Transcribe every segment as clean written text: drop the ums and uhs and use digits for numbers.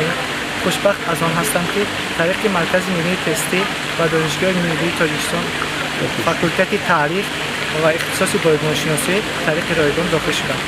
همه خوشبخت از آن هستم که طریق مرکز ملی تستی و دانشگاه ملی تاجیکستان فاکولته تاریخ و اختصاص بایگانشناسی طریق رایگان داخل شدم.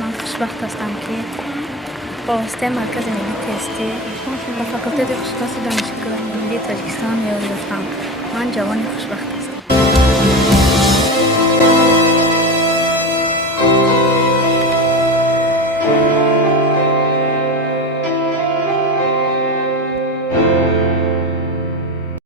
من خوشبخت هستم که با واسطه مرکز ملی تستی و فاکولته اختصاص دانشگاه ملی تاجیکستان یافتم. من جوان خوشبخت هستم.